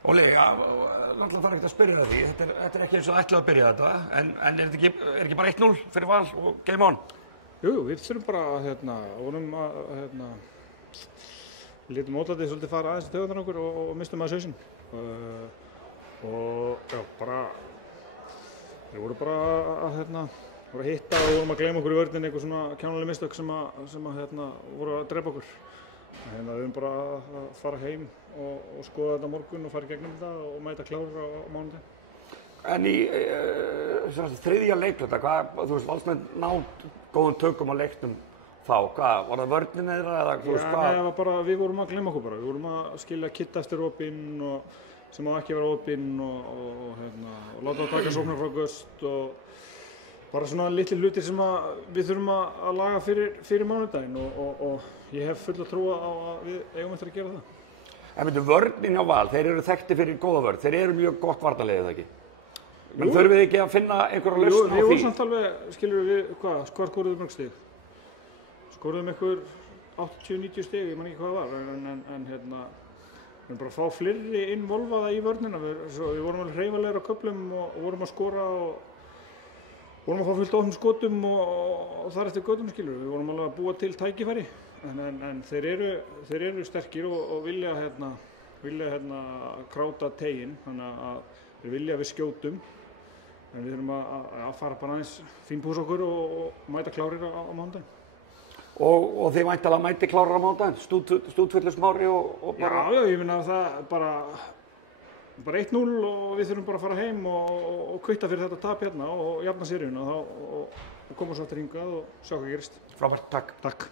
Óli, já, náttúrulega þarf ekki að spyrja því. Þetta ekki eins og ætlaðu að byrja þetta, en er ekki bara 1-0 fyrir Val og game on? Jú, við þurfum bara vonum að létum mótlætið svolítið fara aðeins í taugarnar okkur og mistum aðeins hausinn. Og já, bara við vorum bara að hitta og vorum að gleyma okkur í vörninni eitthvað svona kjánaleg mistök sem voru að drepa okkur. Við erum bara að fara heim og skoða þetta morgun og fara í gegnum þetta og mæta klárir á mánudaginn. En í þriðja leikluta, þú veist, Valsmenn náð góðum tökum á leiknum þá, var það vörnin eða hvað? Nei, við vorum að gleyma okkur bara, við vorum að skilja Kitta eftir opinn sem á ekki að vera opinn og láta það taka sóknarfrákast og bara svona litli hlutir sem við þurfum að laga fyrir mánudaginn og ég hef fulla trú á að við eigum eftir að gera það. En veitu, vörnin hjá Val, þeir eru þekktir fyrir góða vörn, þeir eru mjög gott varnarlið, eða ekki? Men þurfum við ekki að finna einhverja lausn á því? Við vorum samt alveg, skilur við, hvað skoruðum mörg stig? Skoruðum einhver 80-90 stig, ég man ekki hvað það var, en við erum bara að fá fleiri involvaða í vörnina. Við vorum alveg hreyfanlegir á köflum og vorum að skora og vorum að fá fullt ofnum skotum og þar eftir götum, skilur við. Við vorum alveg að búa til tækifæri, en þeir eru sterkir og vilja kráta teiginn, þannig að þeir vilja að við skjótum. En við þurfum að fara bara aðeins fínpúsa okkur og mæta klárir á mánudaginn. Og þið væntanlega mæti klárir á mánudaginn? Stútfullur Smári og bara... Já, ég finna að það bara 1-0 og við þurfum bara að fara heim og kvitta fyrir þetta tap hérna og jafna seríuna og koma svo aftur hingað og sjá hvað gerist. Frábært, takk. Takk.